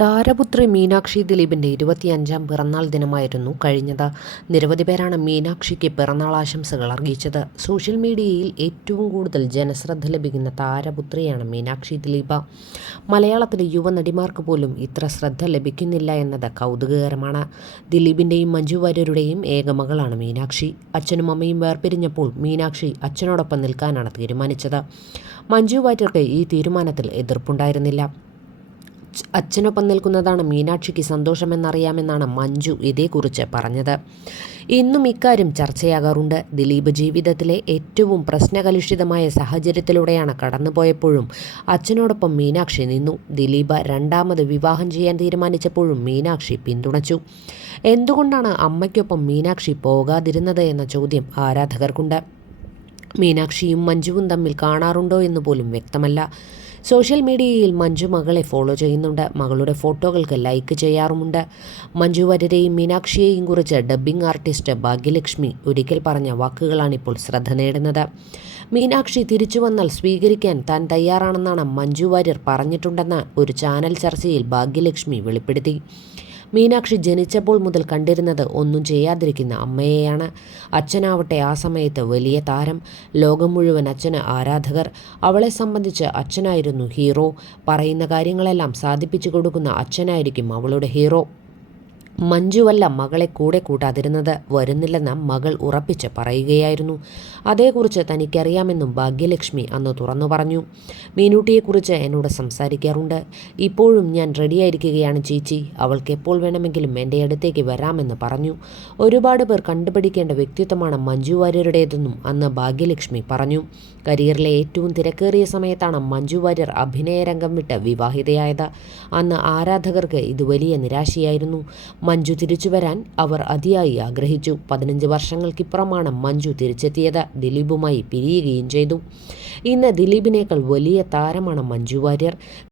താരപുത്രി മീനാക്ഷി ദിലീപിന്റെ ഇരുപത്തിയഞ്ചാം പിറന്നാൾ ദിനമായിരുന്നു കഴിഞ്ഞത്. നിരവധി പേരാണ് മീനാക്ഷിക്ക് പിറന്നാൾ ആശംസകൾ അറിയിച്ചത് സോഷ്യൽ മീഡിയയിൽ ഏറ്റവും കൂടുതൽ ജനശ്രദ്ധ ലഭിക്കുന്ന താരപുത്രിയാണ് മീനാക്ഷി ദിലീപ. മലയാളത്തിലെ യുവനടിമാർക്ക് പോലും ഇത്ര ശ്രദ്ധ ലഭിക്കുന്നില്ല എന്നത് കൗതുകകരമാണ്. ദിലീപിന്റെയും മഞ്ജു വാര്യരുടെയും ഏകമകളാണ് മീനാക്ഷി. അച്ഛനും അമ്മയും വേർപിരിഞ്ഞപ്പോൾ മീനാക്ഷി അച്ഛനോടൊപ്പം നിൽക്കാനാണ് തീരുമാനിച്ചത്. മഞ്ജു വാര്യർക്ക് ഈ തീരുമാനത്തിൽ എതിർപ്പുണ്ടായിരുന്നില്ല. അച്ഛനൊപ്പം നിൽക്കുന്നതാണ് മീനാക്ഷിക്ക് സന്തോഷമെന്നറിയാമെന്നാണ് മഞ്ജു ഇതേക്കുറിച്ച് പറഞ്ഞത്. ഇന്നും ഇക്കാര്യം ചർച്ചയാകാറുണ്ട്. ദിലീപ് ജീവിതത്തിലെ ഏറ്റവും പ്രശ്നകലുഷിതമായ സാഹചര്യത്തിലൂടെയാണ് കടന്നുപോയപ്പോഴും അച്ഛനോടൊപ്പം മീനാക്ഷി നിന്നു. ദിലീപ് രണ്ടാമത് വിവാഹം ചെയ്യാൻ തീരുമാനിച്ചപ്പോഴും മീനാക്ഷി പിന്തുണച്ചു. എന്തുകൊണ്ടാണ് അമ്മയ്ക്കൊപ്പം മീനാക്ഷി പോകാതിരുന്നത് എന്ന ചോദ്യം ആരാധകർക്കുണ്ട്. മീനാക്ഷിയും മഞ്ജുവും തമ്മിൽ കാണാറുണ്ടോ എന്ന് പോലും വ്യക്തമല്ല. സോഷ്യൽ മീഡിയയിൽ മഞ്ജു മകളെ ഫോളോ ചെയ്യുന്നുണ്ട്. മകളുടെ ഫോട്ടോകൾക്ക് ലൈക്ക് ചെയ്യാറുമുണ്ട്. മഞ്ജു വരരെയും മീനാക്ഷിയെയും കുറിച്ച് ഡബ്ബിംഗ് ആർട്ടിസ്റ്റ് ഭാഗ്യലക്ഷ്മി ഒരിക്കൽ പറഞ്ഞ വാക്കുകളാണിപ്പോൾ ശ്രദ്ധ നേടുന്നത്. മീനാക്ഷി തിരിച്ചു വന്നാൽ സ്വീകരിക്കാൻ താൻ തയ്യാറാണെന്നാണ് മഞ്ജു വാര്യർ പറഞ്ഞിട്ടുണ്ടെന്ന് ഒരു ചാനൽ ചർച്ചയിൽ ഭാഗ്യലക്ഷ്മി വെളിപ്പെടുത്തി. മീനാക്ഷി ജനിച്ചപ്പോൾ മുതൽ കണ്ടിരുന്നത് ഒന്നും ചെയ്യാതിരിക്കുന്ന അമ്മയെയാണ്. അച്ഛനാവട്ടെ ആ സമയത്ത് വലിയ താരം. ലോകം മുഴുവൻ അച്ഛന് ആരാധകർ. അവളെ സംബന്ധിച്ച് അച്ഛനായിരുന്നു ഹീറോ. പറയുന്ന കാര്യങ്ങളെല്ലാം സാധിപ്പിച്ചു കൊടുക്കുന്ന അച്ഛനായിരിക്കും അവളുടെ ഹീറോ. മഞ്ജുവല്ല മകളെ കൂടെ കൂട്ടാതിരുന്നത് വരുന്നില്ലെന്ന് മകൾ ഉറപ്പിച്ച് പറയുകയായിരുന്നു. അതേക്കുറിച്ച് തനിക്കറിയാമെന്നും ഭാഗ്യലക്ഷ്മി അന്ന് തുറന്നു പറഞ്ഞു. മീനൂട്ടിയെക്കുറിച്ച് എന്നോട് സംസാരിക്കാറുണ്ട്. ഇപ്പോഴും ഞാൻ റെഡിയായിരിക്കുകയാണ് ചേച്ചി. അവൾക്ക് എപ്പോൾ വേണമെങ്കിലും എന്റെ അടുത്തേക്ക് വരാമെന്ന് പറഞ്ഞു. ഒരുപാട് പേർ കണ്ടുപിടിക്കേണ്ട വ്യക്തിത്വമാണ് മഞ്ജു വാര്യരുടേതെന്നും അന്ന് ഭാഗ്യലക്ഷ്മി പറഞ്ഞു. കരിയറിലെ ഏറ്റവും തിരക്കേറിയ സമയത്താണ് മഞ്ജു വാര്യർ അഭിനയരംഗം വിട്ട് വിവാഹിതയായത്. അന്ന് ആരാധകർക്ക് ഇത് വലിയ നിരാശയായിരുന്നു. മഞ്ജു തിരിച്ചു വരാൻ അവർ അതിയായി ആഗ്രഹിച്ചു. പതിനഞ്ച് വർഷങ്ങൾക്കിപ്പുറമാണ് മഞ്ജു തിരിച്ചെത്തിയത്. ദിലീപുമായി പിരിയുകയും ചെയ്തു. ഇന്ന് ദിലീപിനേക്കാൾ വലിയ താരമാണ് മഞ്ജു വാര്യർ.